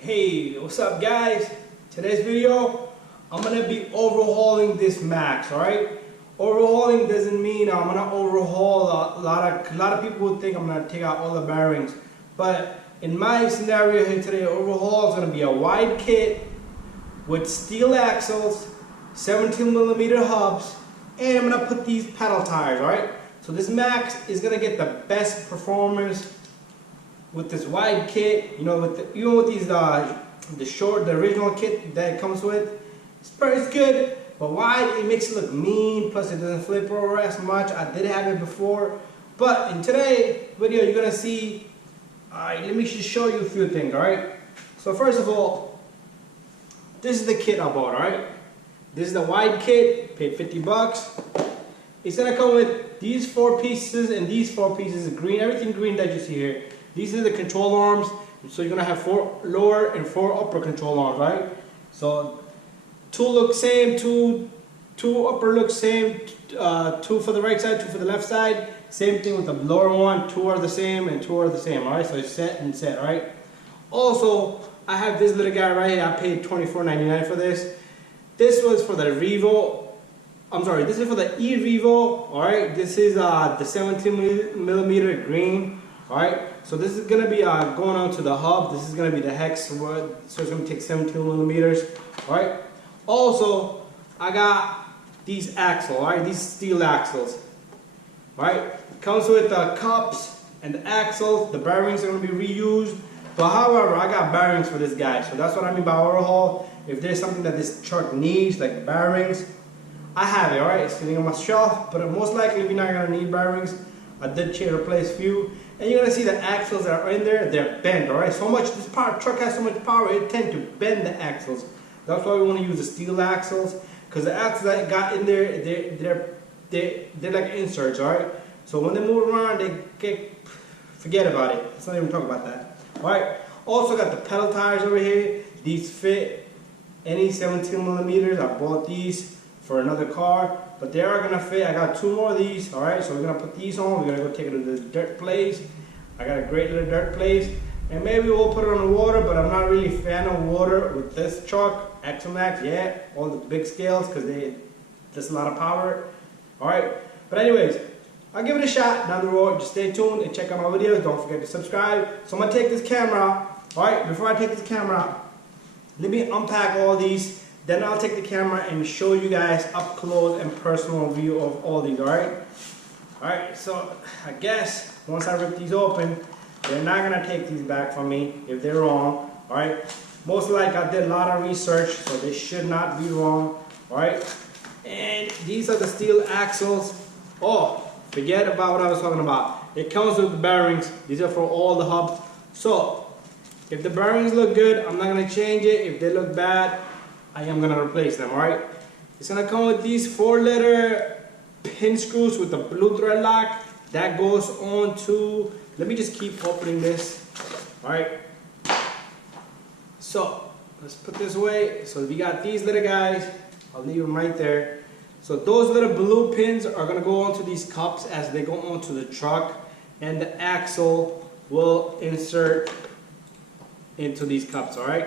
Hey, what's up guys? Today's video, I'm gonna be overhauling this Maxx, alright? Overhauling doesn't mean I'm gonna overhaul a lot of people would think I'm gonna take out all the bearings. But in my scenario here today, overhaul is gonna be a wide kit with steel axles, 17mm hubs, and I'm gonna put these pedal tires, alright? So this Maxx is gonna get the best performance with this wide kit, you know, even with these the original kit that it comes with, it's good, but wide it makes it look mean. Plus it doesn't flip over as much. I did have it before, but in today's video you're gonna see. Let me just show you a few things. All right. So first of all, this is the kit I bought. All right. This is the wide kit. Paid 50 bucks. It's gonna come with these 4 pieces and these 4 pieces of green. Everything green that you see here. These are the control arms, so you're gonna have 4 lower and 4 upper control arms, right? So 2 look same, two upper look same, 2 for the right side, 2 for the left side. Same thing with the lower one, 2 are the same and 2 are the same, all right? So it's set and set, all right? Also, I have this little guy right here. I paid $24.99 for this. This was for the Revo. I'm sorry, this is for the e-Revo, all right? This is the 17mm green. Alright, so this is going to be going on to the hub. This is going to be the hex, so it's going to take 17mm. Alright, also I got these axles, alright, these steel axles. Alright, it comes with the cups and the axles. The bearings are going to be reused. But however, I got bearings for this guy, so that's what I mean by overhaul. If there's something that this truck needs, like bearings, I have it, alright, it's sitting on my shelf. But most likely we're not going to need bearings. I did replace a few. And you're gonna see the axles that are in there, they're bent, alright? So much, this truck has so much power, it tends to bend the axles. That's why we want to use the steel axles, because the axles that I got in there, they're like inserts, alright? So when they move around, forget about it. Let's not even talk about that. Alright? Also got the pedal tires over here. These fit any 17mm. I bought these for another car, but they are gonna fit. I got 2 more of these. All right, so we're gonna put these on. We're gonna go take it to the dirt place. I got a great little dirt place, and maybe we'll put it on the water, but I'm not really a fan of water with this truck. Traxxas Maxx, yeah, all the big scales, because there's a lot of power. All right, but anyways, I'll give it a shot down the road. Just stay tuned and check out my videos. Don't forget to subscribe. So I'm gonna take this camera out. All right, before I take this camera out, let me unpack all these. Then I'll take the camera and show you guys up close and personal view of all these, alright? Alright, so I guess once I rip these open, they're not gonna take these back from me if they're wrong, alright? Most likely I did a lot of research, so they should not be wrong, alright? And these are the steel axles. Oh, forget about what I was talking about. It comes with the bearings. These are for all the hubs. So, if the bearings look good, I'm not gonna change it. If they look bad, I am going to replace them, alright? It's going to come with these 4-letter pin screws with the blue thread lock. That goes on to, let me just keep opening this, alright? So, let's put this away. So we got these little guys. I'll leave them right there. So those little blue pins are going to go onto these cups as they go onto the truck. And the axle will insert into these cups, alright?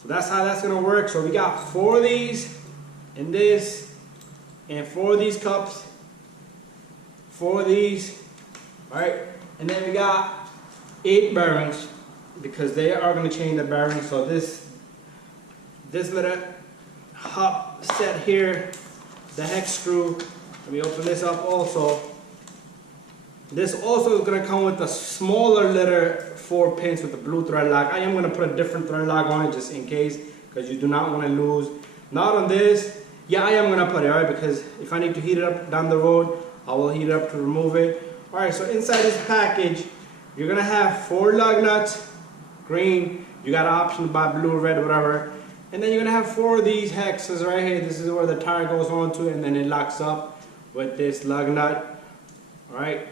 So that's how that's going to work. So we got 4 of these in this, and 4 of these cups, 4 of these, alright? And then we got 8 bearings, because they are going to change the bearings. So this little hub set here, the hex screw, let me open this up also. This also is going to come with a smaller little 4 pins with the blue thread lock. I am going to put a different thread lock on it just in case, because you do not want to lose. Not on this. Yeah, I am going to put it, alright, because if I need to heat it up down the road, I will heat it up to remove it. Alright, so inside this package, you're going to have 4 lug nuts, green. You got an option to buy blue, red, whatever. And then you're going to have 4 of these hexes right here. This is where the tire goes onto, and then it locks up with this lug nut. Alright.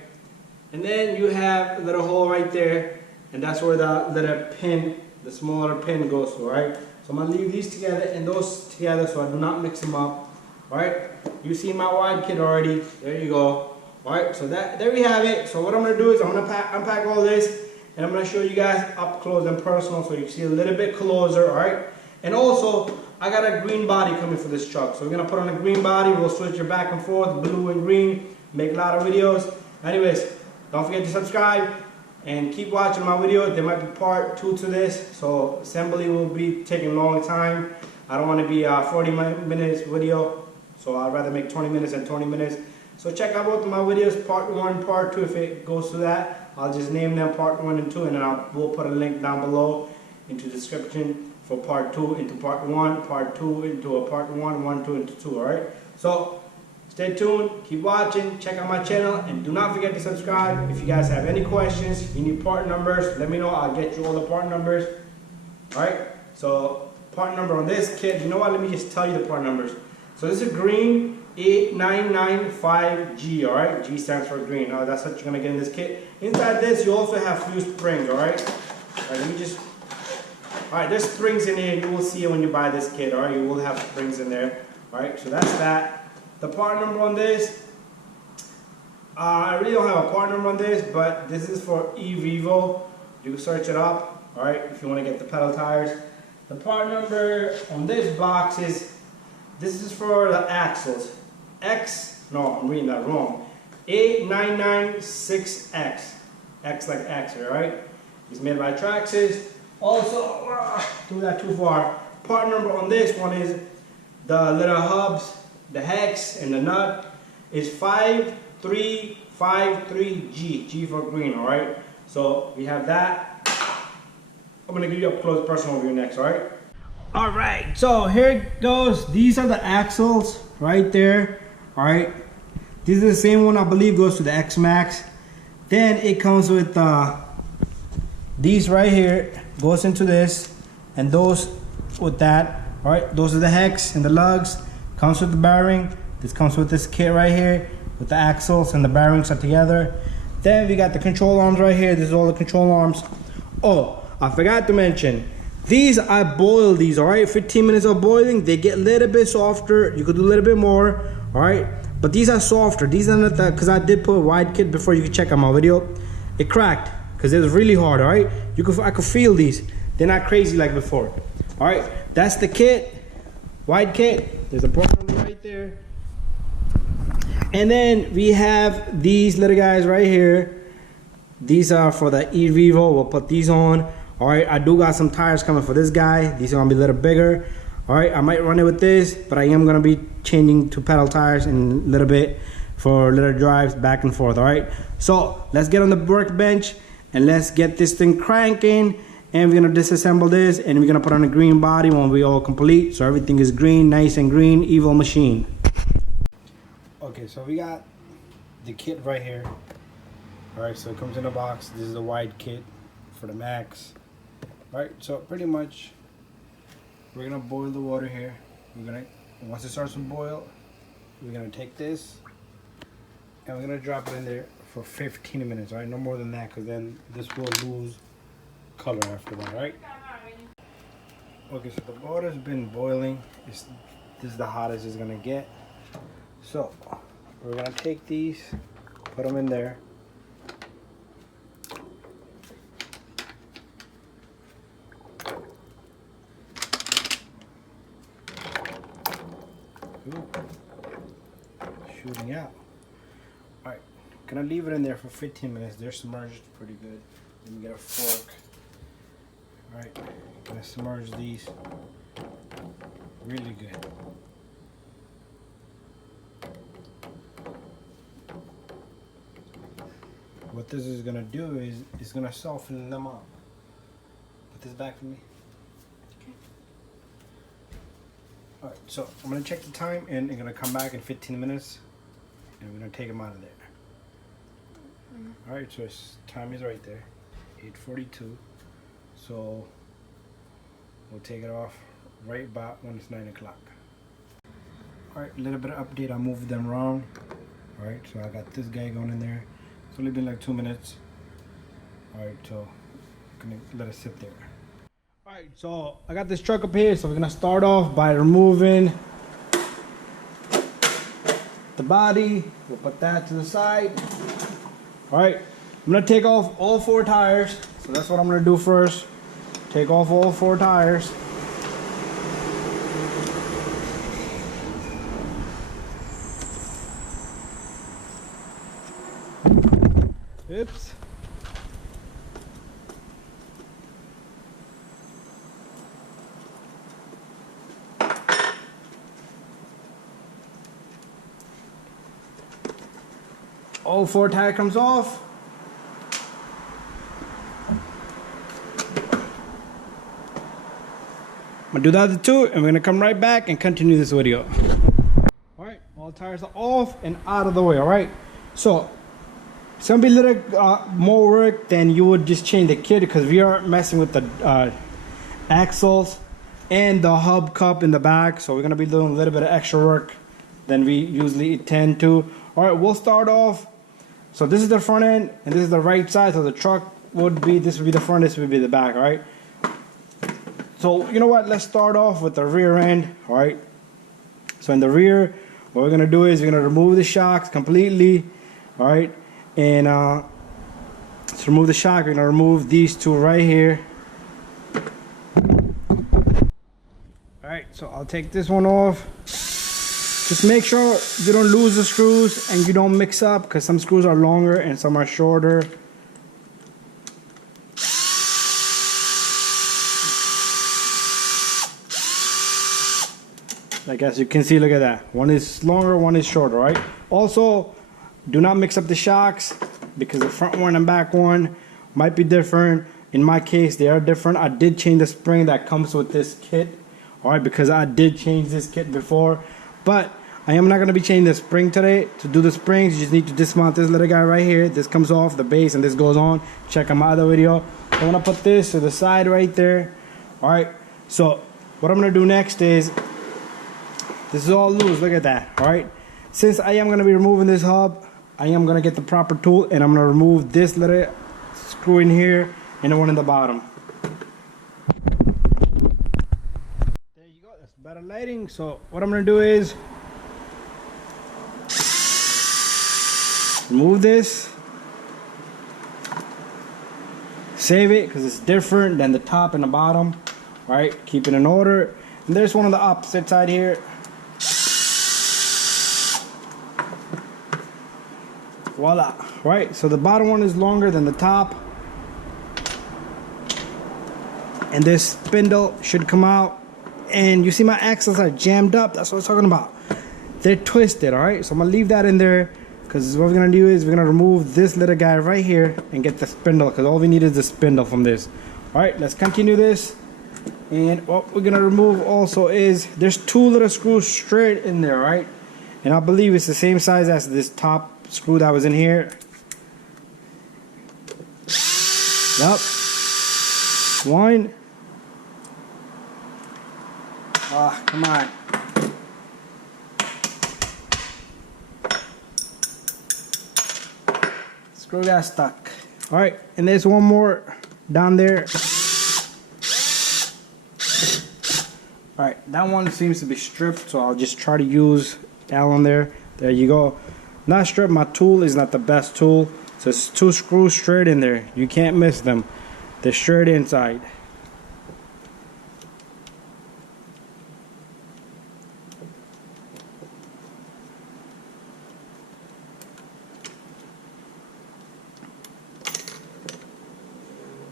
And then you have a little hole right there, and that's where the little pin, the smaller pin goes to, right? So I'm going to leave these together and those together so I do not mix them up, alright? You see my wide kit already, there you go. Alright, so there we have it. So what I'm going to do is I'm going to unpack all this, and I'm gonna show you guys up close and personal so you can see a little bit closer, alright? And also, I got a green body coming for this truck. So we're gonna put on a green body, we'll switch it back and forth, blue and green, make a lot of videos. Anyways, don't forget to subscribe and keep watching my video. There might be part 2 to this, so assembly will be taking a long time. I don't want to be a 40 minutes video, so I'd rather make 20 minutes than 20 minutes. So check out both of my videos, part 1, part 2, if it goes to that. I'll just name them part 1 and 2, and then we'll put a link down below into the description for part 2 into part 1, part 2 into a part 1, 1, 2 into 2, alright? So stay tuned, keep watching, check out my channel, and do not forget to subscribe. If you guys have any questions, you need part numbers, let me know, I'll get you all the part numbers. Alright, so part number on this kit, you know what, let me just tell you the part numbers. So this is green 8995G, alright? G stands for green. That's what you're gonna get in this kit. Inside this, you also have few springs, alright? Let me just. Alright, there's springs in here. You will see it when you buy this kit, alright? You will have springs in there. Alright, so that's that. The part number on this, I really don't have a part number on this, but this is for eVivo. You can search it up, alright, if you want to get the pedal tires. The part number on this box is, this is for the axles. I'm reading that wrong. 8996X. X like X, alright? It's made by Traxxas. Also, do that too far. Part number on this one is the little hubs, the hex, and the nut is 5353G. G for green, alright? So we have that. I'm gonna give you up close personal view next, alright? Alright, so here it goes. These are the axles right there. Alright. These are the same one I believe goes to the X Max. Then it comes with these right here, goes into this, and those with that. Alright, those are the hex and the lugs. Comes with the bearing. This comes with this kit right here with the axles and the bearings are together. Then we got the control arms right here. This is all the control arms. Oh, I forgot to mention, these, I boil these, alright? 15 minutes of boiling, they get a little bit softer. You could do a little bit more, alright? But these are softer. These are not the, because I did put a wide kit before, you can check out my video. It cracked, because it was really hard, alright? I could feel these. They're not crazy like before. Alright, that's the kit. Wide kit. There's a part number right there. And then we have these little guys right here. These are for the eVivo. We'll put these on. Alright, I do got some tires coming for this guy. These are gonna be a little bigger. Alright, I might run it with this, but I am gonna be changing to pedal tires in a little bit for little drives back and forth. Alright, so let's get on the workbench and let's get this thing cranking. And we're gonna disassemble this and we're gonna put on a green body when we all complete. So everything is green, nice and green, evil machine. Okay, so we got the kit right here. Alright, so it comes in a box. This is the wide kit for the Max. Alright, so pretty much we're gonna boil the water here. Once it starts to boil, we're gonna take this and we're gonna drop it in there for 15 minutes, alright? No more than that, because then this will lose color after that, alright? Okay, so the water's been boiling. This is the hottest it's gonna get. So we're gonna take these, put them in there. Shooting out. Alright, gonna leave it in there for 15 minutes. They're submerged pretty good. Let me get a fork. Alright, gonna submerge these really good. What this is gonna do is it's gonna soften them up. Put this back for me. Alright, so I'm going to check the time and I'm going to come back in 15 minutes and we're going to take them out of there. Alright, so time is right there, 8:42. So we'll take it off right about when it's 9 o'clock. Alright, a little bit of update. I moved them around. Alright, so I got this guy going in there. It's only been like 2 minutes. Alright, so I'm going to let it sit there. Alright, so I got this truck up here, so we're gonna start off by removing the body. We'll put that to the side. Alright, I'm gonna take off all 4 tires. So that's what I'm gonna do first. Take off all 4 tires. Oops. All 4 tire comes off. I'm gonna do the other 2 and we're gonna come right back and continue this video. Alright, all tires are off and out of the way, alright? So, it's gonna be a little more work than you would just change the kit because we are messing with the axles and the hub cup in the back. So we're gonna be doing a little bit of extra work than we usually tend to. Alright, we'll start off. So this is the front end and this is the right side. So the truck would be, this would be the front, this would be the back, alright? So you know what, let's start off with the rear end, alright? So in the rear, what we're gonna do is we're gonna remove the shocks completely, alright? And to remove the shock, we're gonna remove these 2 right here. Alright, so I'll take this one off. Just make sure you don't lose the screws and you don't mix up because some screws are longer and some are shorter. Like as you can see, look at that. One is longer, one is shorter, right? Also, do not mix up the shocks because the front one and back one might be different. In my case, they are different. I did change the spring that comes with this kit, all right, because I did change this kit before. But I am not going to be changing the spring today. To do the springs, you just need to dismount this little guy right here. This comes off the base and this goes on. Check out my other video. I'm going to put this to the side right there. All right, so what I'm going to do next is, this is all loose, look at that, all right? Since I am going to be removing this hub, I am going to get the proper tool and I'm going to remove this little screw in here and the one in the bottom. There you go, that's better lighting. So what I'm going to do is remove this, save it because it's different than the top and the bottom, all right? Keep it in order. And there's one on the opposite side here. Voila, right? So the bottom one is longer than the top. And this spindle should come out. And you see my axles are jammed up. That's what I'm talking about. They're twisted, all right? So I'm gonna leave that in there because what we're gonna do is we're gonna remove this little guy right here and get the spindle because all we need is the spindle from this. All right, let's continue this. And what we're gonna remove also is there's 2 little screws straight in there, right? And I believe it's the same size as this top screw that was in here. Yep. 1. Ah, come on. Screw got stuck. All right, and there's one more down there. All right, that one seems to be stripped, so I'll just try to use that one there. There you go. Not stripped, my tool is not the best tool. So it's 2 screws straight in there. You can't miss them. They're straight inside.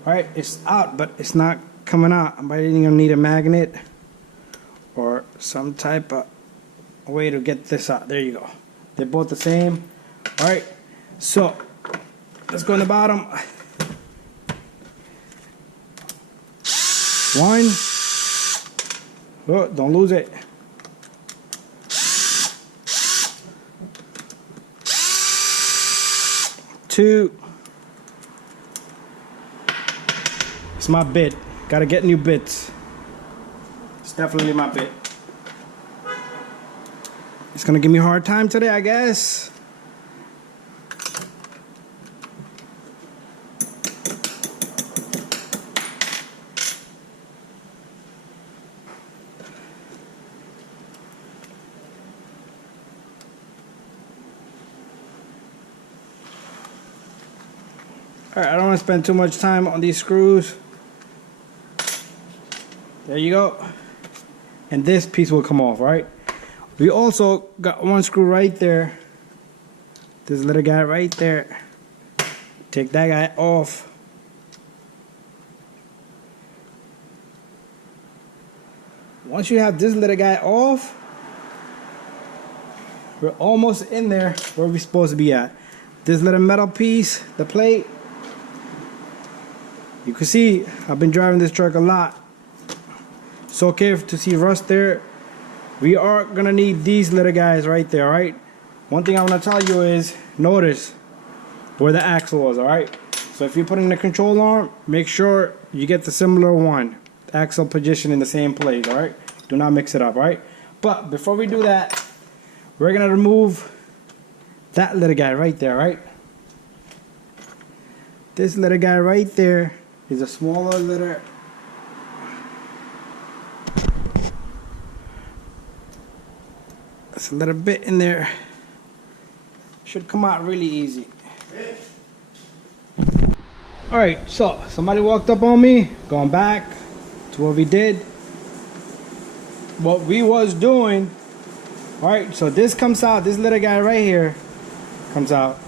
Alright, it's out, but it's not coming out. I'm either gonna need a magnet or some type of way to get this out. There you go. They're both the same. Alright, so let's go in the bottom. 1. Oh, don't lose it. 2. It's my bit. Gotta get new bits. It's definitely my bit. It's gonna give me a hard time today, I guess. Alright, I don't want to spend too much time on these screws. There you go. And this piece will come off, right? We also got one screw right there. This little guy right there. Take that guy off. Once you have this little guy off, we're almost in there where we're supposed to be at. This little metal piece, the plate, you can see I've been driving this truck a lot. It's okay to see rust there. We are gonna need these little guys right there, right? One thing I want to tell you is notice where the axle was, alright? So if you're putting the control arm, make sure you get the similar one. The axle position in the same place, alright? Do not mix it up, alright? But before we do that, we're gonna remove that little guy right there, right? This little guy right there is a smaller little. It's a little bit in there. Should come out really easy. Alright, so somebody walked up on me, going back to what we did. What we was doing. Alright, so this comes out, this little guy right here comes out.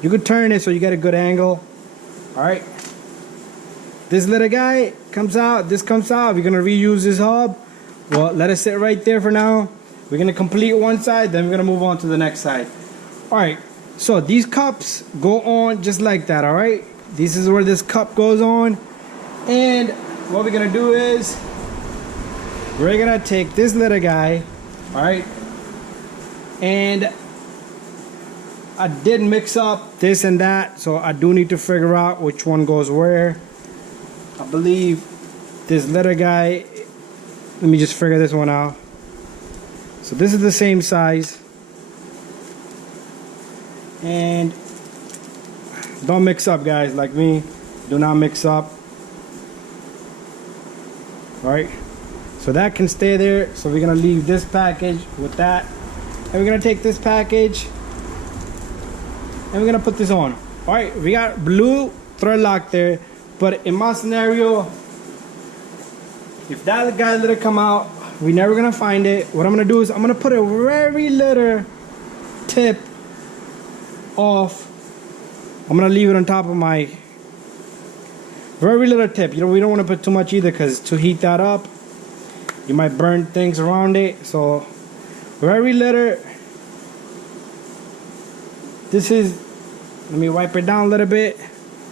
You could turn it so you get a good angle. Alright. This little guy comes out, this comes out. We're gonna reuse this hub. Well, let it sit right there for now. We're gonna complete one side, then we're gonna move on to the next side. Alright, so these cups go on just like that, alright? This is where this cup goes on. And what we're gonna do is we're gonna take this little guy, alright? And I did mix up this and that, so I do need to figure out which one goes where. I believe this little guy, let me just figure this one out. So this is the same size. And don't mix up, guys, like me. Do not mix up. Alright. So that can stay there. So we're gonna leave this package with that. And we're gonna take this package and we're gonna put this on. Alright, we got blue thread lock there. But in my scenario, if that guy let it come out, we're never gonna find it. What I'm gonna do is I'm gonna put a very little tip off. I'm gonna leave it on top of my very little tip. You know, we don't want to put too much either, because to heat that up, you might burn things around it. So very little. This is, let me wipe it down a little bit.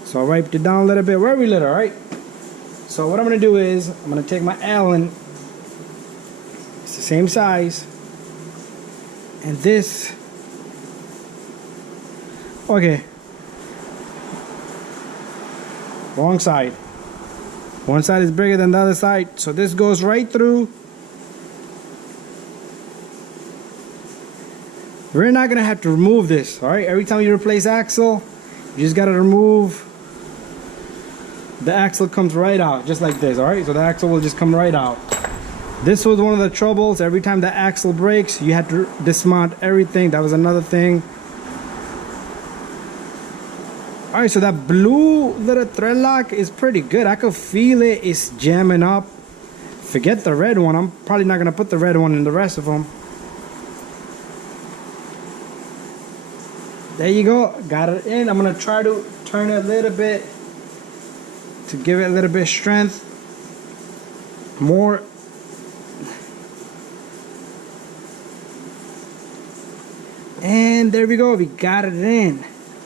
So I wiped it down a little bit, very little, right? So what I'm gonna do is I'm gonna take my Allen. It's the same size, and this. Okay. Wrong side. One side is bigger than the other side, so this goes right through. We're not gonna have to remove this, all right? Every time you replace axle, you just gotta remove. The axle comes right out, just like this, all right? So the axle will just come right out. This was one of the troubles. Every time the axle breaks, you had to dismount everything. That was another thing. All right, so that blue little thread lock is pretty good. I could feel it. It's jamming up. Forget the red one. I'm probably not gonna put the red one in the rest of them. There you go. Got it in. I'm gonna try to turn it a little bit to give it a little bit of strength. More. And there we go. We got it in.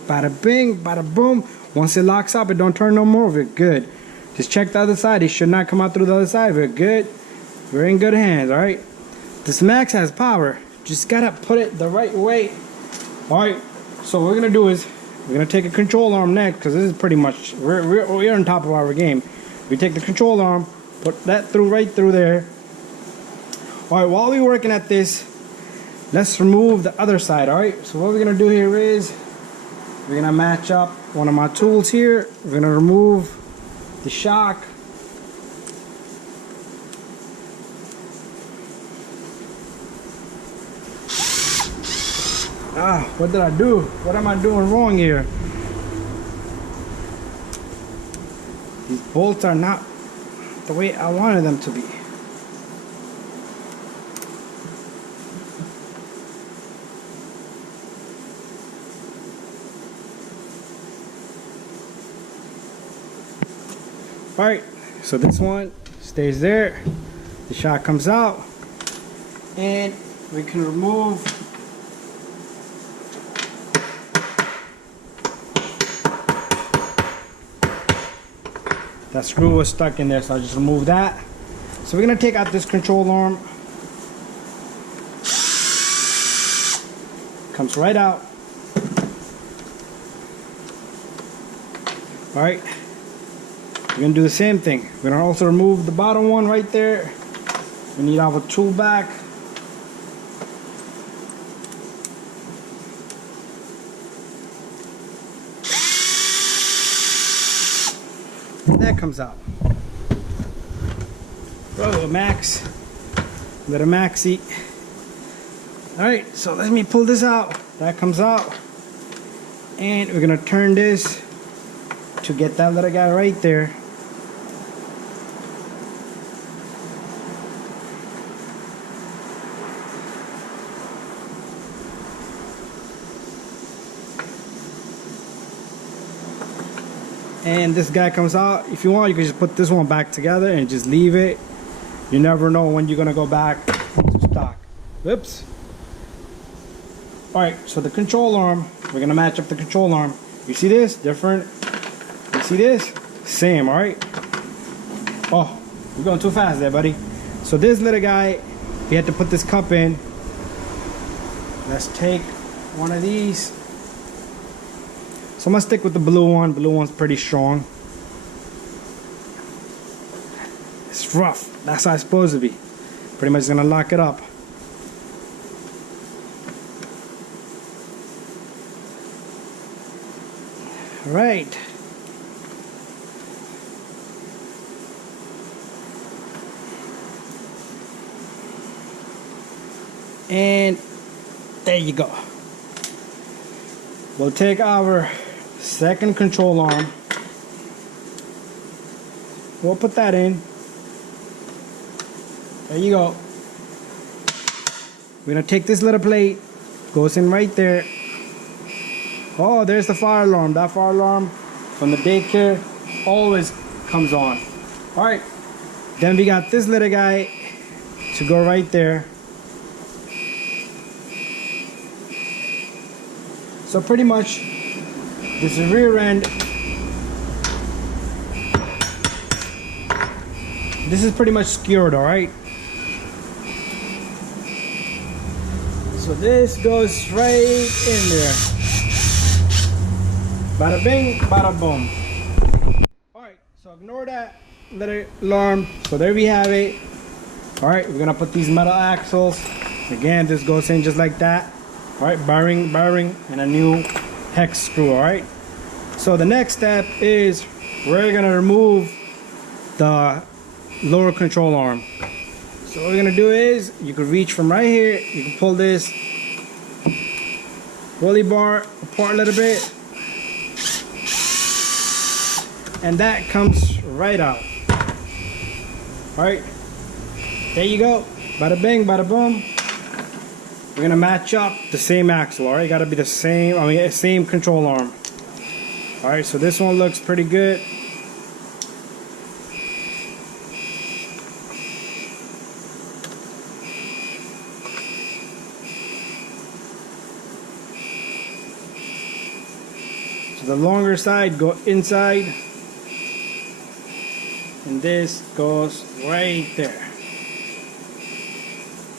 Bada bing, bada boom. Once it locks up, it don't turn no more. We're good. Just check the other side. It should not come out through the other side. We're good. We're in good hands, alright? This Max has power. Just gotta put it the right way. Alright, so what we're gonna do is we're gonna take a control arm next, because this is pretty much, we're on top of our game. We take the control arm, put that through right through there. Alright, while we're working at this, let's remove the other side, alright? So what we're gonna do here is we're gonna match up one of my tools here. We're gonna remove the shock. What did I do? What am I doing wrong here? These bolts are not the way I wanted them to be. Alright, so this one stays there. The shot comes out, and we can remove that screw was stuck in there, so I'll just remove that. So we're gonna take out this control arm. Comes right out. Alright. We're gonna do the same thing. We're gonna also remove the bottom one right there. We need our tool back. And that comes out. Whoa, Max. Let a Maxi. Alright, so let me pull this out. That comes out. And we're gonna turn this to get that little guy right there. And this guy comes out. If you want, you can just put this one back together and just leave it. You never know when you're gonna go back to stock. Whoops. Alright, so the control arm, we're gonna match up the control arm. You see this? Different. You see this? Same, alright? Oh, you're going too fast there, buddy. So this little guy, we had to put this cup in. Let's take one of these. So I'm gonna stick with the blue one. Blue one's pretty strong. It's rough. That's how it's supposed to be. Pretty much gonna lock it up. All right. And there you go. We'll take our second control arm. We'll put that in. There you go. We're gonna take this little plate, goes in right there. Oh, there's the fire alarm. That fire alarm from the daycare always comes on. All right. Then we got this little guy to go right there. So pretty much, this is rear end. This is pretty much skewered, all right? So this goes right in there. Bada bing, bada boom. All right, so ignore that little alarm. So there we have it. All right, we're gonna put these metal axles. Again, this goes in just like that. All right, bearing, and a new hex screw, all right? So the next step is we're gonna remove the lower control arm. So what we're gonna do is, you can reach from right here, you can pull this rolly bar apart a little bit, and that comes right out. All right, there you go, bada bing, bada boom. We're gonna match up the same axle, all right? Gotta be the same, same control arm. All right, so this one looks pretty good. So the longer side go inside, and this goes right there.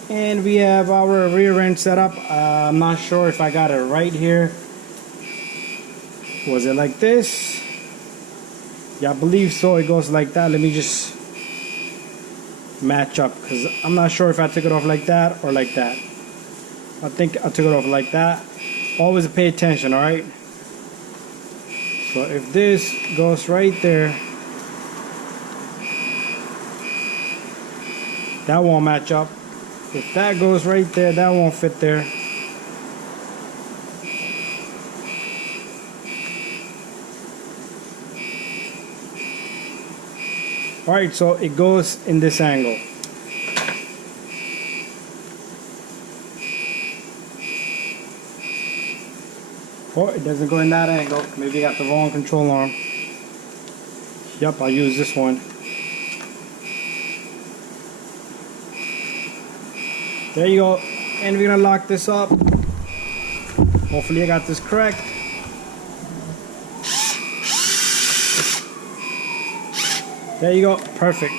And we have our rear end set up. I'm not sure if I got it right here. Was it like this? Yeah, I believe so. It goes like that. Let me just match up, because I'm not sure if I took it off like that or like that. I think I took it off like that. Always pay attention, all right? So if this goes right there, that won't match up. If that goes right there, that won't fit there. Alright, so it goes in this angle. Oh, it doesn't go in that angle. Maybe you got the wrong control arm. Yep, I'll use this one. There you go. And we're gonna lock this up. Hopefully I got this correct. There you go. Perfect.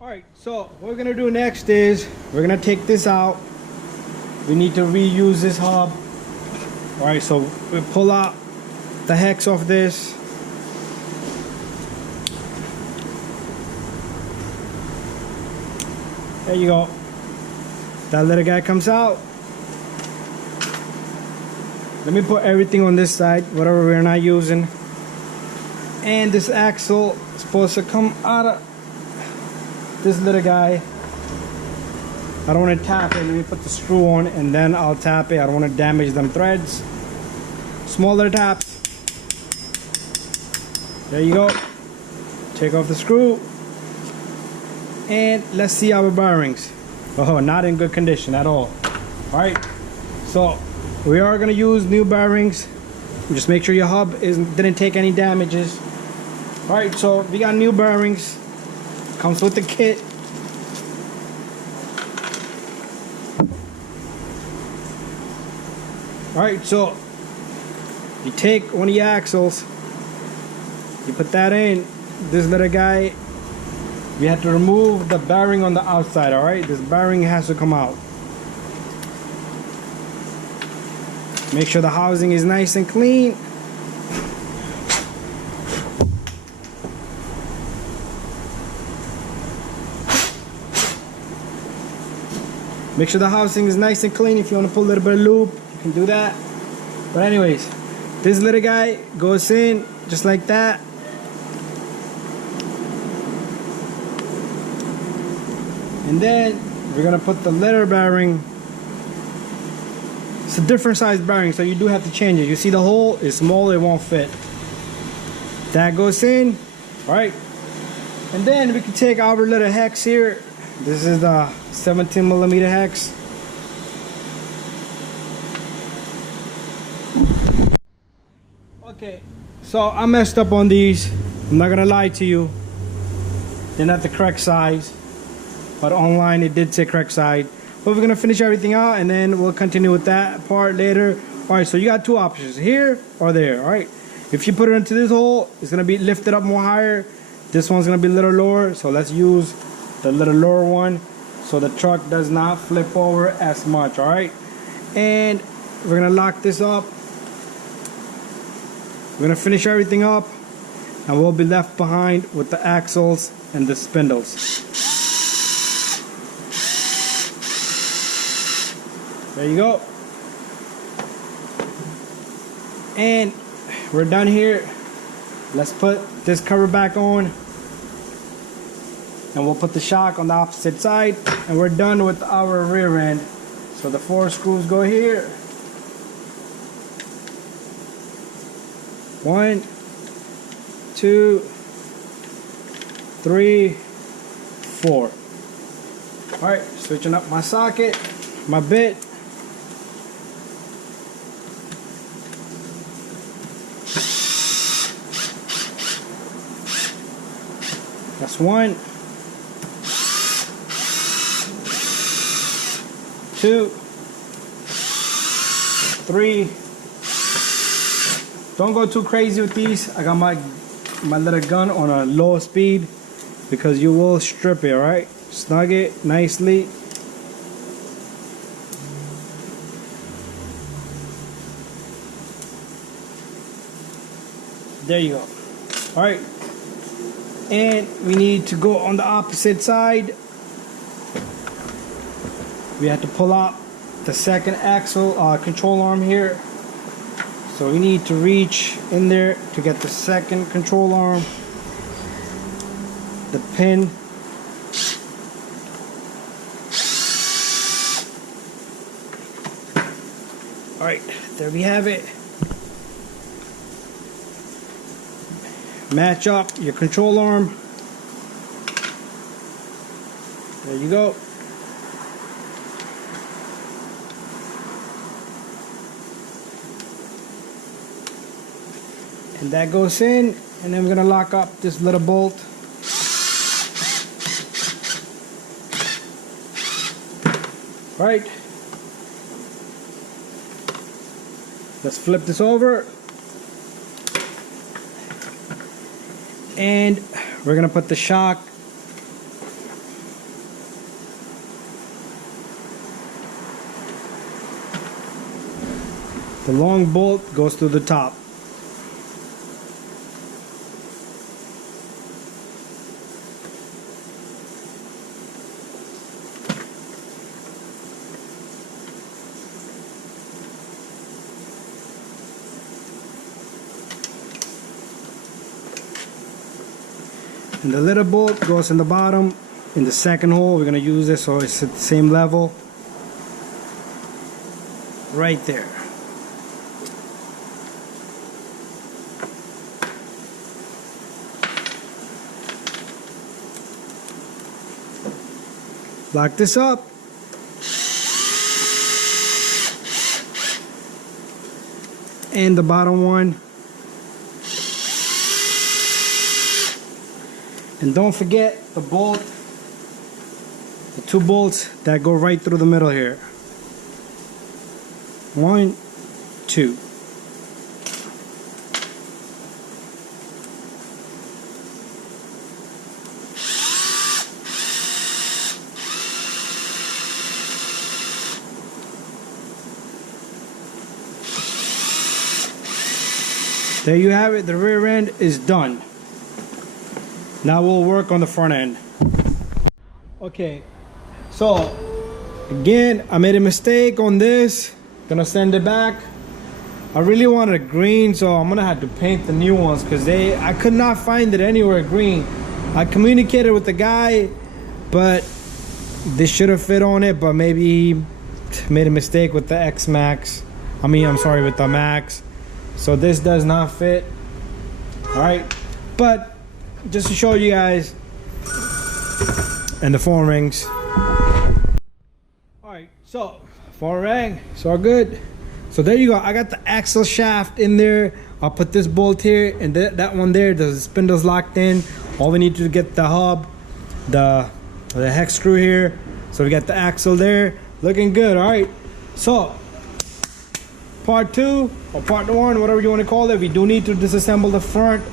Alright, so what we're gonna do next is we're gonna take this out. We need to reuse this hub. Alright, so we pull out the hex off this. There you go. That little guy comes out. Let me put everything on this side, whatever we're not using. And this axle is supposed to come out of this little guy. I don't want to tap it. Let me put the screw on and then I'll tap it. I don't want to damage them threads. Smaller taps. There you go. Take off the screw. And let's see our bearings. Oh, not in good condition at all. Alright, so we are going to use new bearings. Just make sure your hub didn't take any damages. Alright, so we got new bearings. Comes with the kit. Alright, so you take one of your axles, you put that in, this little guy, we have to remove the bearing on the outside, alright? This bearing has to come out. Make sure the housing is nice and clean. Make sure the housing is nice and clean. If you want to put a little bit of lube, you can do that. But anyways, this little guy goes in just like that. And then we're gonna put the letter bearing. It's a different size bearing, so you do have to change it. You see the hole is small, it won't fit. That goes in, all right. And then we can take our little hex here. This is the 17mm hex. Okay, so I messed up on these. I'm not gonna lie to you. They're not the correct size. But online it did say correct side. But we're gonna finish everything out and then we'll continue with that part later. Alright, so you got two options, here or there. Alright, if you put it into this hole, it's gonna be lifted up more higher. This one's gonna be a little lower, so let's use the little lower one so the truck does not flip over as much. Alright, and we're gonna lock this up. We're gonna finish everything up and we'll be left behind with the axles and the spindles. There you go. And we're done here. Let's put this cover back on. And we'll put the shock on the opposite side. And we're done with our rear end. So the 4 screws go here. 1, 2, 3, 4. Alright, switching up my socket, my bit. That's 1, 2, 3. Don't go too crazy with these. I got my little gun on a low speed because you will strip it, right? Snug it nicely. There you go. All right. And we need to go on the opposite side. We have to pull out the second axle control arm here. So we need to reach in there to get the second control arm. The pin. Alright, there we have it. match up your control arm. There you go. And that goes in, and then we're gonna lock up this little bolt. Right. Let's flip this over. And we're gonna put the shock the long bolt goes through the top. And the little bolt goes in the bottom in the second hole. We're gonna use this so it's at the same level right there. Lock this up. And the bottom one. And don't forget the bolt, the two bolts that go right through the middle here. 1, 2. There you have it, the rear end is done. Now we'll work on the front end. Okay, so again, I made a mistake on this. Gonna send it back. I really wanted green, so I'm gonna have to paint the new ones because I could not find it anywhere green. I communicated with the guy, but this should have fit on it, but maybe he made a mistake with the X Max. I'm sorry, with the Max. So this does not fit. All right, but just to show you guys, and the phone rings. All right, so phone rang, it's all good. So there you go. I got the axle shaft in there. I'll put this bolt here and that one there. The spindle's locked in. All we need to get the hub, the hex screw here. So we got the axle there, looking good. All right, so part 2 or part 1, whatever you want to call it, we do need to disassemble the front.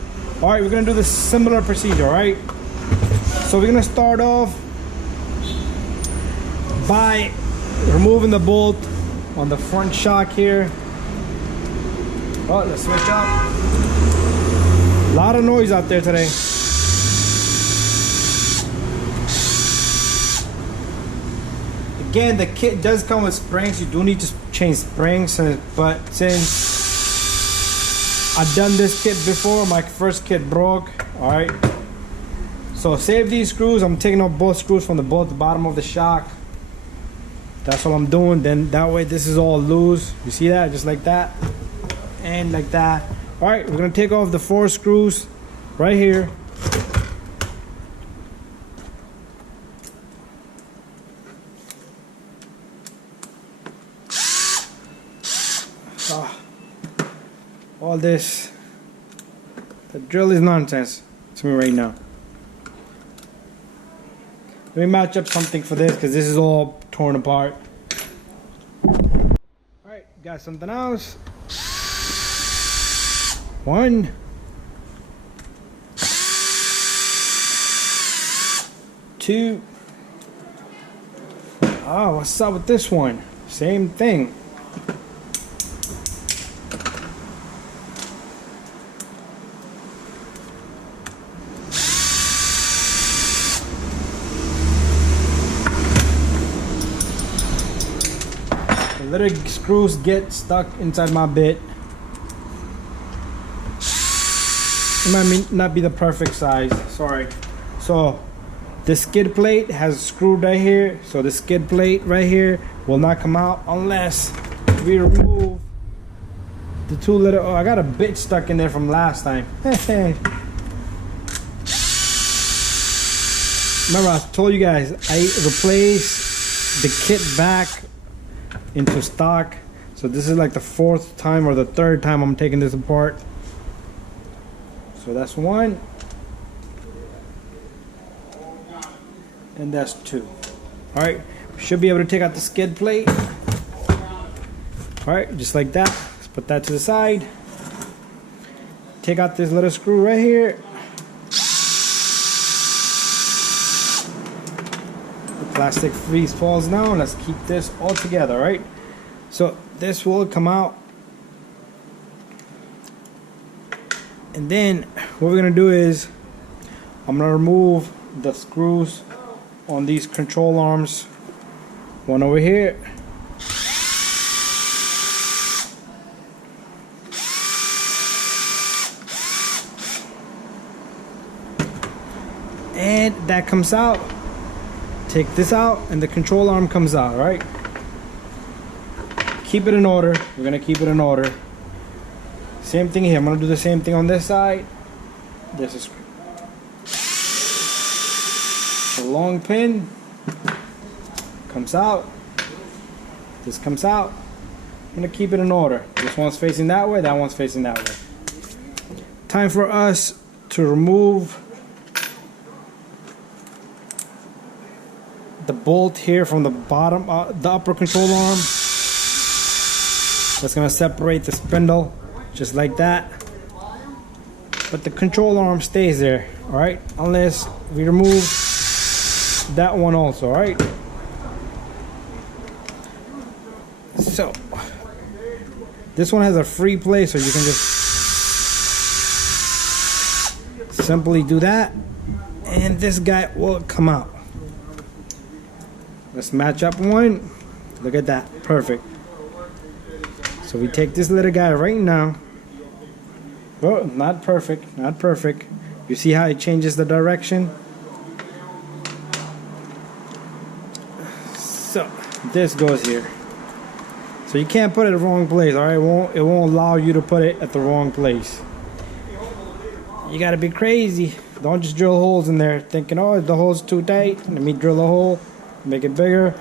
All right, we're gonna do the similar procedure. All right, so we're gonna start off by removing the bolt on the front shock here. Oh, let's switch up. A lot of noise out there today. Again, the kit does come with springs. You do need to change springs, but since I've done this kit before, my first kit broke. All right, so save these screws. I'm taking off both screws from the bottom of the shock. That's what I'm doing. Then that way this is all loose. You see that? Just like that and like that. All right, we're gonna take off the 4 screws right here. All this, the drill is nonsense to me right now. Let me match up something for this because this is all torn apart. Alright, got something else. 1, 2. Oh, what's up with this one? Same thing. Little screws get stuck inside my bit. It might not be the perfect size, sorry. So the skid plate has screwed right here, so the skid plate right here will not come out unless we remove the 2 little, oh, I got a bit stuck in there from last time. remember I told you guys I replaced the kit back into stock. So this is like the 4th time or the 3rd time I'm taking this apart. So that's 1. And that's 2. Alright, should be able to take out the skid plate. Alright, just like that. Let's put that to the side. Take out this little screw right here. The plastic piece falls down. Let's keep this all together, right? So this will come out. And then what we're gonna do is I'm gonna remove the screws on these control arms. One over here. And that comes out. Take this out and the control arm comes out, right? Keep it in order. We're gonna keep it in order. Same thing here. I'm gonna do the same thing on this side. There's a screw. A long pin comes out. This comes out. I'm gonna keep it in order. This one's facing that way, that one's facing that way. Time for us to remove the bolt here from the bottom, the upper control arm. That's gonna separate the spindle, just like that. But the control arm stays there, all right? Unless we remove that one also, all right? So, this one has a free place, so you can just simply do that, and this guy will come out. Let's match up one. Look at that, perfect. So we take this little guy right now. Oh, not perfect, not perfect. You see how it changes the direction? So this goes here. So you can't put it in the wrong place, all right? It won't allow you to put it at the wrong place. You gotta be crazy. Don't just drill holes in there thinking, oh, the hole's too tight. Let me drill a hole, make it bigger.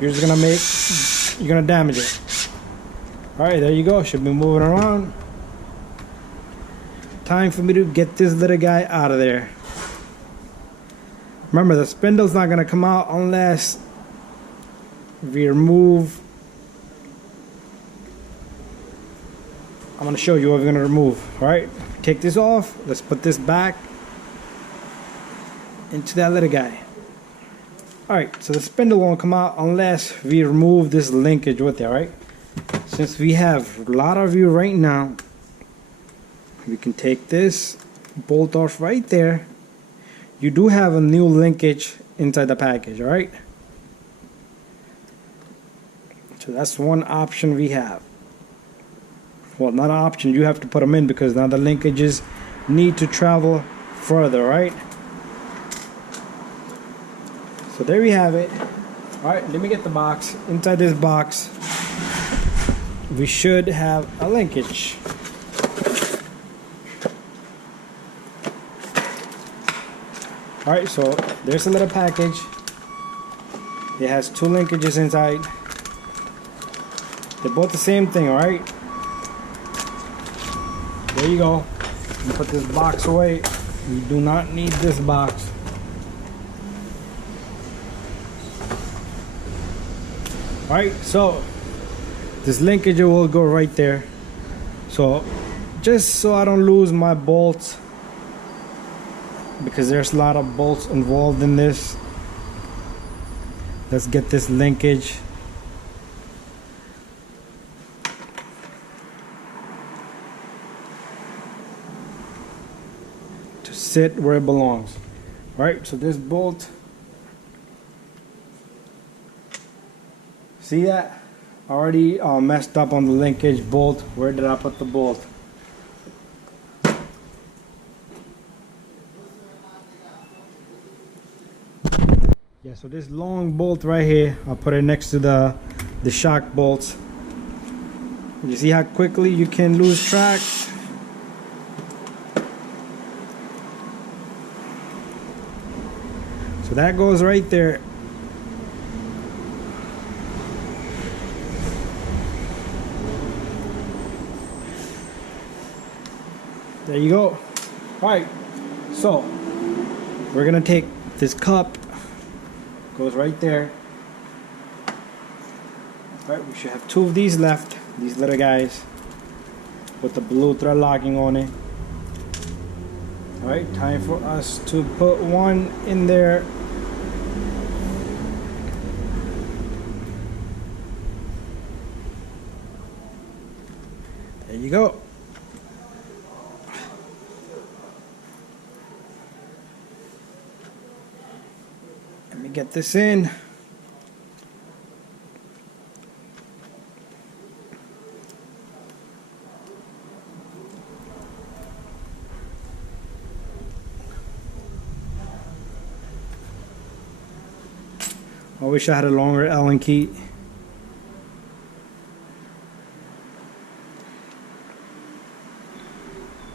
You're gonna damage it. All right, there you go. Should be moving around. Time for me to get this little guy out of there. Remember, the spindle's not gonna come out unless we remove. I'm gonna show you what we're gonna remove. All right, take this off. Let's put this back into that little guy. All right, so the spindle won't come out unless we remove this linkage with it, all right? Since we have a lot of you right now, we can take this bolt off right there. You do have a new linkage inside the package, all right? So that's one option we have. Well, not an option, you have to put them in because now the linkages need to travel further, right? So there we have it. All right, let me get the box. Inside this box, we should have a linkage. All right, so there's a little package. It has 2 linkages inside. They're both the same thing, all right? There you go. You put this box away. You do not need this box. All right, so this linkage will go right there. So just so I don't lose my bolts, because there's a lot of bolts involved in this, let's get this linkage. To sit where it belongs. All right, so this bolt, see that? Already messed up on the linkage bolt. Where did I put the bolt? Yeah, so this long bolt right here, I'll put it next to the shock bolts. You see how quickly you can lose track? So So that goes right there. There you go. Alright, so we're gonna take this cup, goes right there. Alright, we should have 2 of these left, these little guys with the blue thread locking on it. Alright, time for us to put one in there. There you go. Let me get this in. I wish I had a longer Allen key.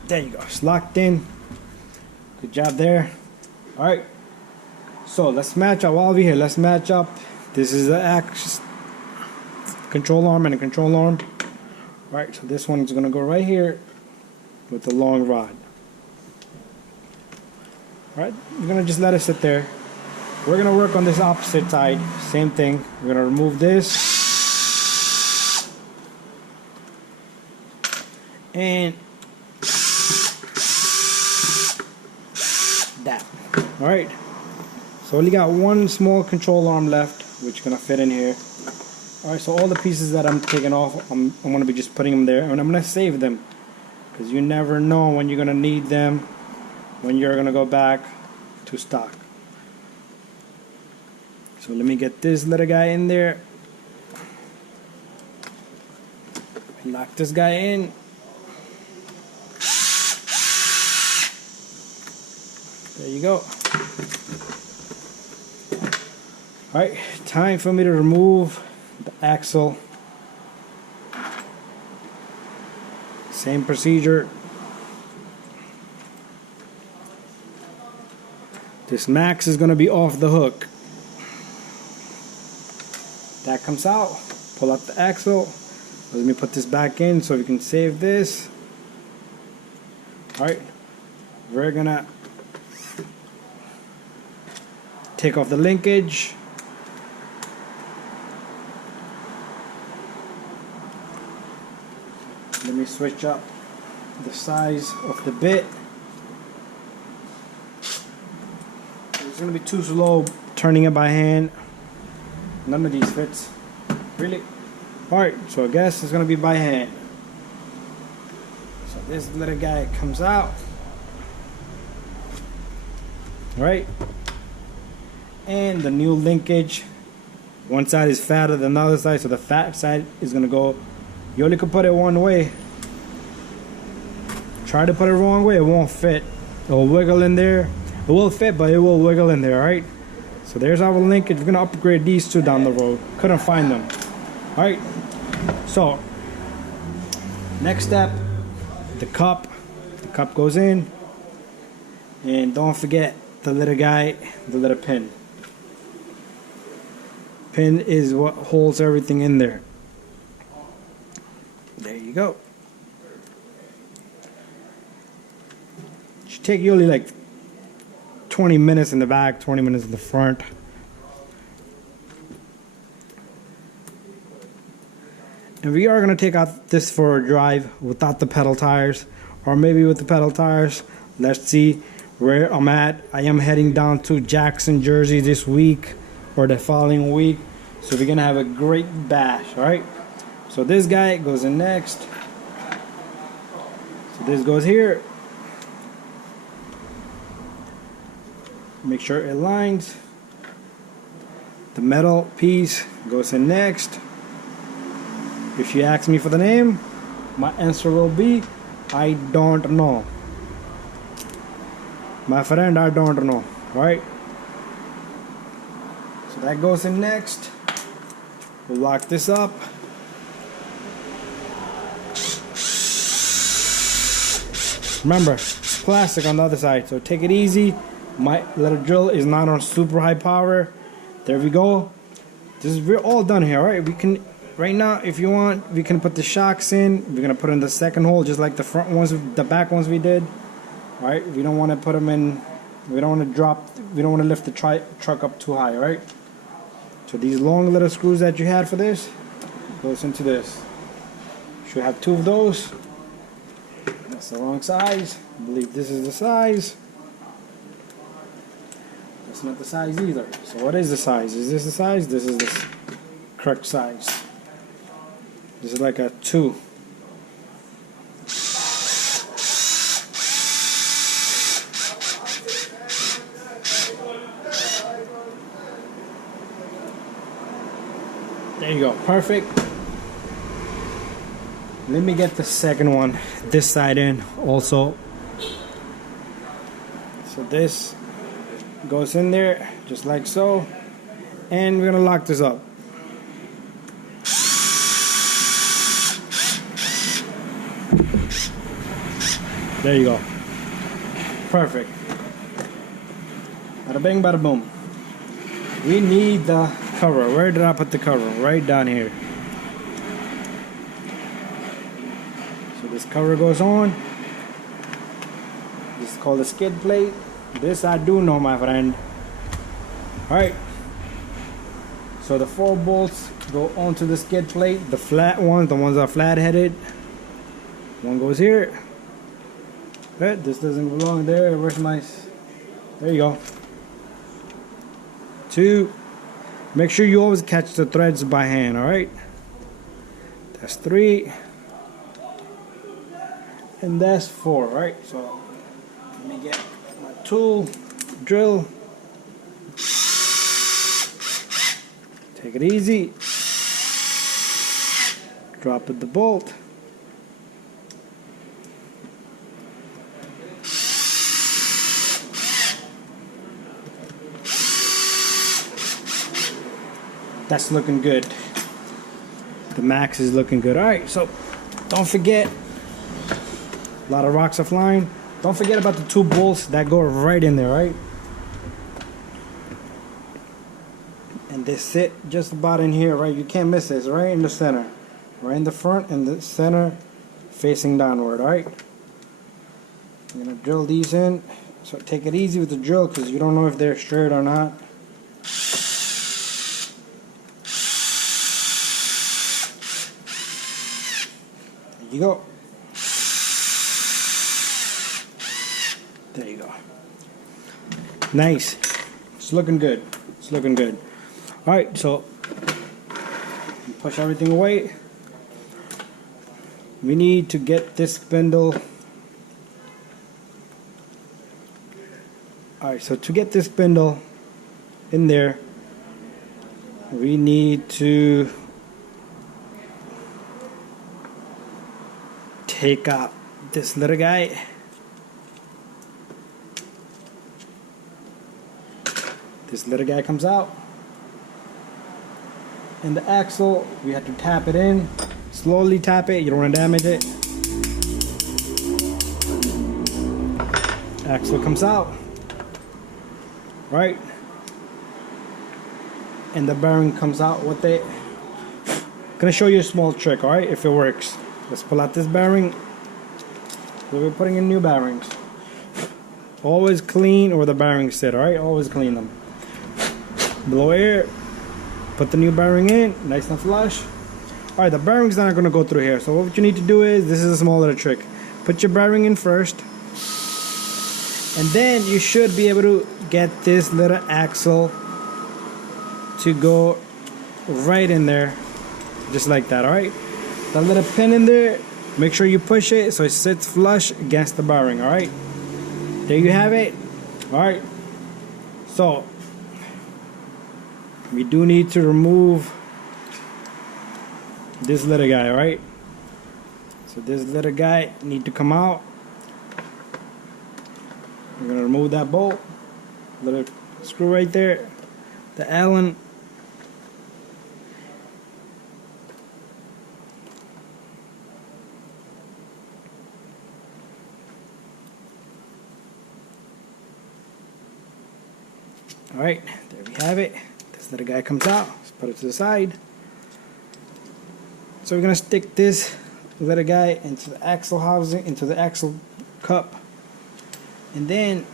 There you go, it's locked in. Good job there. Alright, so let's match up while we're here. Let's match up. This is the control arm and a control arm. Alright, so this one is going to go right here with the long rod. Alright, you're going to just let it sit there. We're going to work on this opposite side. Same thing. We're going to remove this. And that. Alright. So only got one small control arm left, which is going to fit in here. Alright, so all the pieces that I'm taking off, I'm going to be just putting them there. And I'm going to save them. Because you never know when you're going to need them. When you're going to go back to stock. So let me get this little guy in there. Lock this guy in. There you go. Alright, time for me to remove the axle. Same procedure. This Max is going to be off the hook. That comes out, pull out the axle. Let me put this back in so we can save this. Alright, we're gonna take off the linkage. Let me switch up the size of the bit. It's gonna be too slow turning it by hand. None of these fits. Really? Alright, so I guess it's going to be by hand. So this little guy comes out. Right? And the new linkage. One side is fatter than the other side, so the fat side is going to go. You only can put it one way. Try to put it the wrong way, it won't fit. It will wiggle in there. It will fit, but it will wiggle in there, alright? So there's our linkage. We're gonna upgrade these 2 down the road. Couldn't find them. Alright. So next step, the cup. The cup goes in. And don't forget the little guy, the little pin. Pin is what holds everything in there. There you go. Should take you only like 20 minutes in the back, 20 minutes in the front. And we are going to take out this for a drive without the pedal tires, or maybe with the pedal tires. Let's see where I'm at. I am heading down to Jackson, Jersey this week or the following week. So we're going to have a great bash, alright? So this guy goes in next. So this goes here. Make sure it lines. The metal piece goes in next. If you ask me for the name, my answer will be, I don't know. My friend, I don't know. Alright? So that goes in next. We'll lock this up. Remember, it's plastic on the other side, so take it easy. My little drill is not on super high power. There we go. We're all done here, right? We can, right now, if you want, we can put the shocks in. We're gonna put in the second hole just like the front ones, the back ones we did. All right, we don't want to put them in. We don't want to lift the truck up too high, right? So these long little screws that you had for this goes into this. Should have 2 of those. That's the wrong size. I believe this is the size. That's not the size either. So what is the size? Is this the size? This is the correct size. This is like a 2. There you go, perfect. Let me get the second one, this side in also. So this goes in there, just like so. And we're gonna lock this up. There you go. Perfect. Bada bing, bada boom. We need the cover. Where did I put the cover? Right down here. So this cover goes on. This is called a skid plate. This I do know, my friend. Alright. So the 4 bolts go onto the skid plate. The flat ones, the ones that are flat headed. One goes here. Right, this doesn't belong there. Where's my... There you go. 2. Make sure you always catch the threads by hand, alright? That's 3. And that's 4, right? So let me get my tool, drill. Take it easy. Drop it the bolt. That's looking good. The Maxx is looking good. Alright, so don't forget, a lot of rocks are flying. Don't forget about the 2 bolts that go right in there, right? And they sit just about in here, right? You can't miss this, right in the center. Right in the front and the center facing downward, alright? I'm gonna drill these in. So take it easy with the drill because you don't know if they're straight or not. There you go. There you go. Nice. It's looking good. It's looking good. Alright, so push everything away. We need to get this spindle. Alright, so to get this spindle in there, we need to take out this little guy. This little guy comes out. And the axle, we have to tap it in. Slowly tap it, you don't want to damage it. Axle comes out. Right? And the bearing comes out with it. Gonna show you a small trick, alright, if it works. Let's pull out this bearing. We're putting in new bearings. Always clean where the bearings sit, alright? Always clean them. Blow air. Put the new bearing in, nice and flush. Alright, the bearing's not gonna go through here. So what you need to do is, this is a small little trick. Put your bearing in first. And then you should be able to get this little axle to go right in there. Just like that, alright? That little pin in there, make sure you push it so it sits flush against the bearing, alright? There you have it. Alright. So we do need to remove this little guy, right? So this little guy need to come out. We're gonna remove that bolt, little screw right there, the Allen. Alright, there we have it. This little guy comes out. Let's put it to the side. So we're gonna stick this little guy into the axle housing, into the axle cup, and then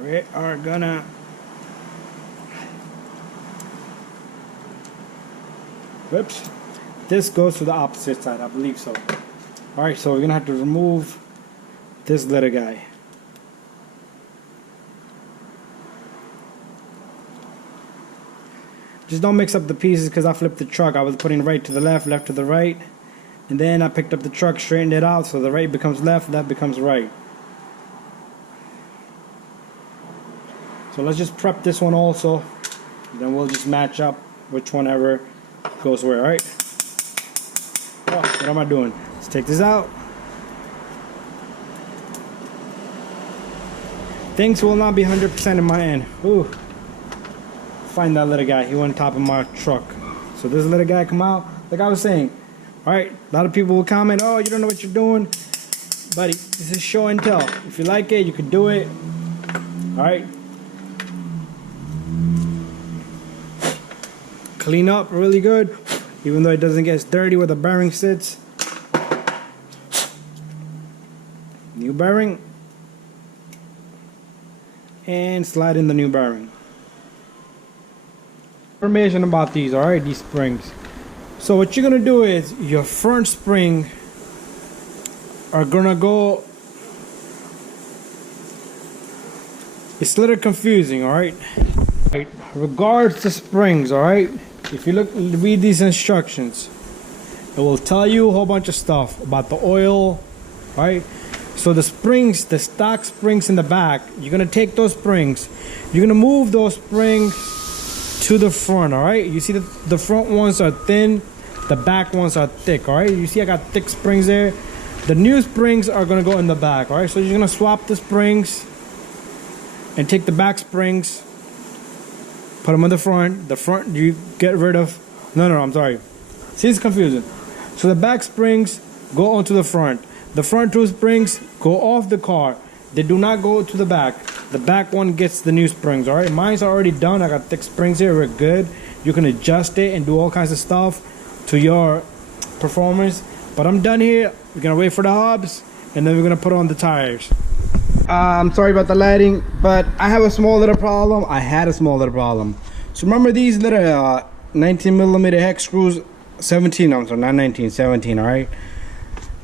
we are gonna whoops, this goes to the opposite side, I believe so. Alright, so we're gonna have to remove this little guy. Just don't mix up the pieces, because I flipped the truck. I was putting right to the left, left to the right, and then I picked up the truck, straightened it out, so the right becomes left, left becomes right. So let's just prep this one also, then we'll just match up which one ever goes where. Alright, oh, what am I doing? Let's take this out. Things will not be 100% in my end. Ooh. Find that little guy. He went on top of my truck. So this little guy come out. Like I was saying. Alright. A lot of people will comment, oh, you don't know what you're doing. Buddy, this is show and tell. If you like it, you can do it. Alright. Clean up really good. Even though it doesn't get as dirty where the bearing sits. New bearing. And slide in the new bearing. Information about these, alright, these springs. So what you're gonna do is your front spring are gonna go, it's a little confusing, alright? Regards to springs, alright, if you read these instructions, it will tell you a whole bunch of stuff about the oil, right? So the springs, the stock springs in the back, you're gonna take those springs, you're gonna move those springs to the front. All right, you see the front ones are thin, the back ones are thick. All right, you see I got thick springs there. The new springs are gonna go in the back. All right, so you're gonna swap the springs and take the back springs, put them on the front. The front you get rid of, no, I'm sorry, see, it's confusing. So the back springs go onto the front. The front two springs go off the car. They do not go to the back. The back one gets the new springs. All right, mine's already done. I got thick springs here. We're good. You can adjust it and do all kinds of stuff to your performance. But I'm done here. We're gonna wait for the hubs, and then we're gonna put on the tires. I'm sorry about the lighting, but I have a small little problem. I had a small little problem. So remember these little 19 millimeter hex screws, 17. I'm sorry, not 19, 17. All right.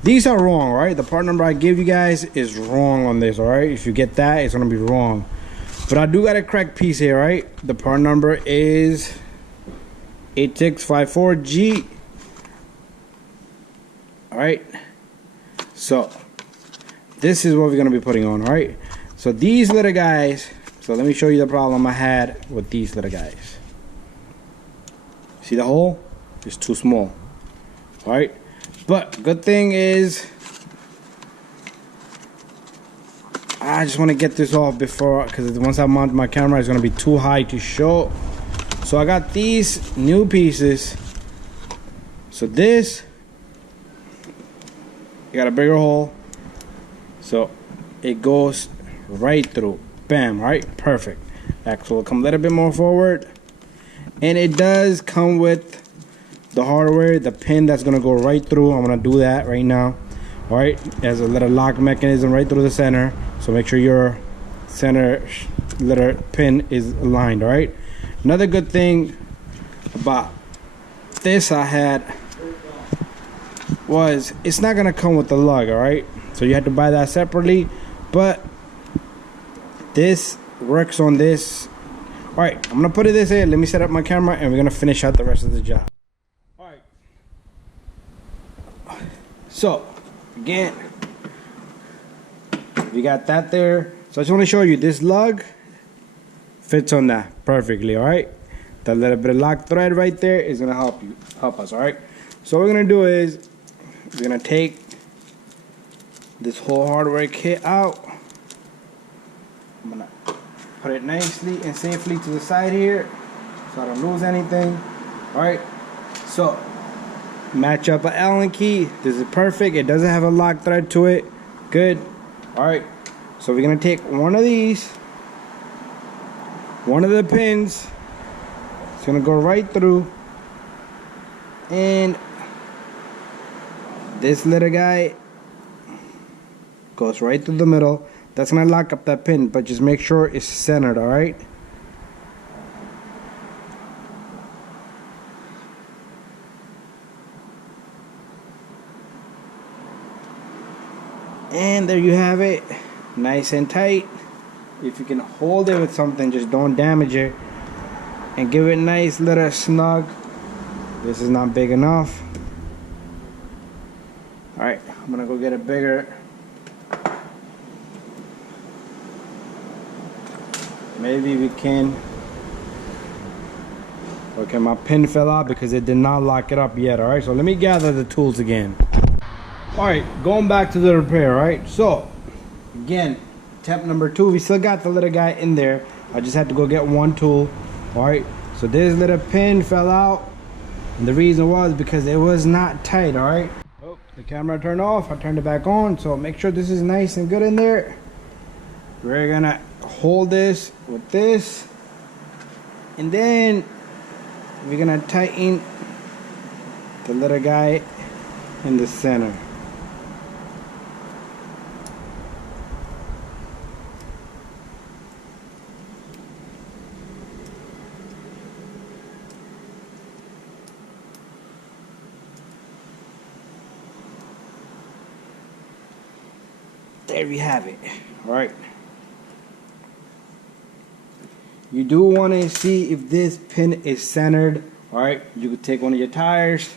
These are wrong, right? The part number I give you guys is wrong on this, all right? If you get that, it's gonna be wrong. But I do got a correct piece here, right? The part number is 8654G. All right. So this is what we're gonna be putting on, all right? So these little guys. So let me show you the problem I had with these little guys. See the hole? It's too small. All right. But good thing is, I just want to get this off before, because once I mount my camera, it's going to be too high to show. So I got these new pieces. So this, you got a bigger hole. So it goes right through. Bam, right? Perfect. Axle will come a little bit more forward. And it does come with the hardware, the pin that's gonna go right through. I'm gonna do that right now. All right, there's a little lock mechanism right through the center, so make sure your center little pin is aligned. All right, another good thing about this I had was it's not gonna come with the lug. All right, so you have to buy that separately, but this works on this. All right, I'm gonna put it this in. Let me set up my camera and we're gonna finish out the rest of the job. So again, we got that there. So I just want to show you this lug fits on that perfectly. All right, that little bit of lock thread right there is gonna help us. All right, so what we're gonna do is we're gonna take this whole hardware kit out. I'm gonna put it nicely and safely to the side here so I don't lose anything. All right, so match up an Allen key. This is perfect. It doesn't have a lock thread to it. Good. All right, So we're gonna take one of these, one of the pins. It's gonna go right through, and this little guy goes right through the middle. That's gonna lock up that pin, but just make sure it's centered, all right? And there you have it, nice and tight. If you can hold it with something, just don't damage it, and give it a nice little snug. This is not big enough. All right, I'm gonna go get a bigger. Maybe we can. Okay, my pin fell out because it did not lock it up yet. All right, so let me gather the tools again. All right, going back to the repair. All right, so again, tip number 2, we still got the little guy in there. I just had to go get one tool. All right, so this little pin fell out, and the reason was because it was not tight. All right, oh, the camera turned off, I turned it back on, so make sure this is nice and good in there. We're gonna hold this with this, and then we're gonna tighten the little guy in the center. There we have it. All right. You do want to see if this pin is centered. All right. You could take one of your tires,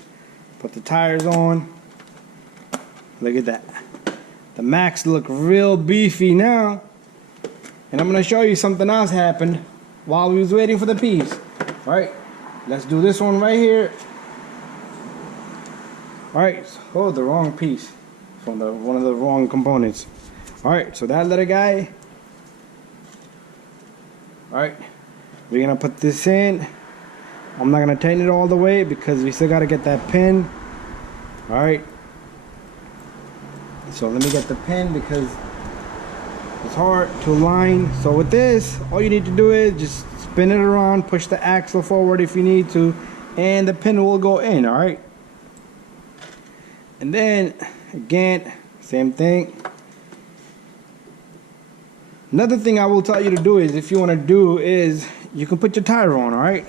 put the tires on. Look at that. The Maxx look real beefy now. And I'm gonna show you something else happened while we was waiting for the piece. All right. Let's do this one right here. All right. Oh, the wrong piece from one of the wrong components. Alright, so that little guy. Alright, we're gonna put this in. I'm not gonna tighten it all the way because we still gotta get that pin. Alright, so let me get the pin because it's hard to align. So with this, all you need to do is just spin it around, push the axle forward if you need to, and the pin will go in. Alright, and then again, same thing. Another thing I will tell you to do is, if you want to do is, you can put your tire on, all right?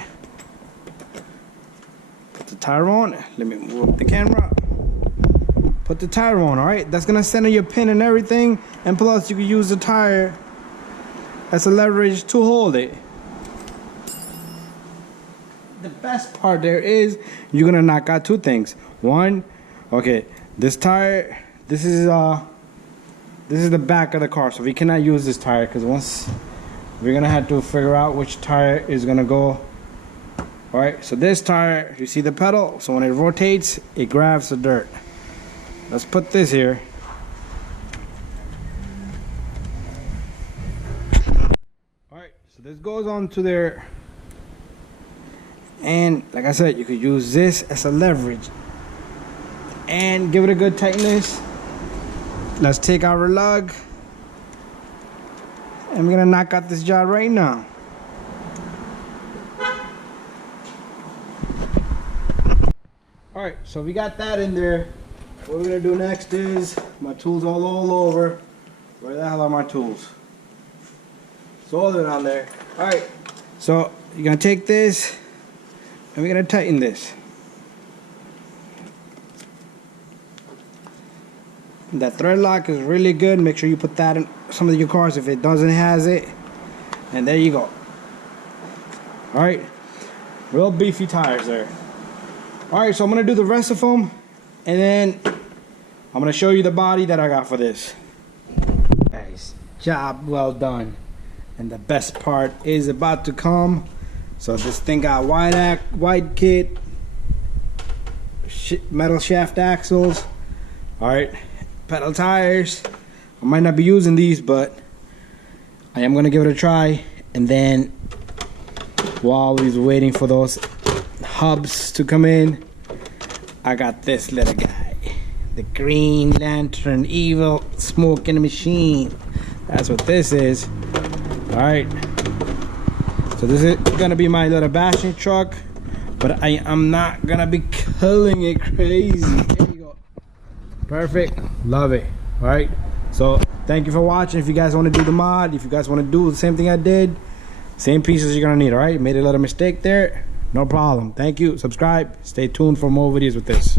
Put the tire on. Let me move the camera. Put the tire on, all right? That's gonna center your pin and everything, and plus you can use the tire as a leverage to hold it. The best part there is, you're gonna knock out 2 things. One, okay, this tire, this is the back of the car, so we cannot use this tire because once we're gonna have to figure out which tire is gonna go. All right, so this tire, you see the pedal, so when it rotates, it grabs the dirt. Let's put this here. All right, so this goes on to there, and like I said, you could use this as a leverage and give it a good tightness. Let's take our lug, and we're gonna knock out this job right now. All right, so we got that in there. What we're gonna do next is, my tools all over. Where the hell are my tools? It's all down there. All right, so you're gonna take this, and we're gonna tighten this. That thread lock is really good. Make sure you put that in some of your cars if it doesn't has it. And there you go. Alright. Real beefy tires there. Alright, so I'm going to do the rest of them. And then I'm going to show you the body that I got for this. Guys, job well done. And the best part is about to come. So this thing got wide kit, metal shaft axles. Alright. Pedal tires. I might not be using these, but I am gonna give it a try. And then while he's waiting for those hubs to come in, I got this little guy, the Green Lantern Evil Smoking Machine. That's what this is. All right. So this is gonna be my little bashing truck, but I am not gonna be killing it crazy. There you go. Perfect. Love it. All right. So thank you for watching. If you guys want to do the mod, if you guys want to do the same thing I did, same pieces you're gonna need. All right. Made a little mistake there. No problem. Thank you. Subscribe. Stay tuned for more videos with this.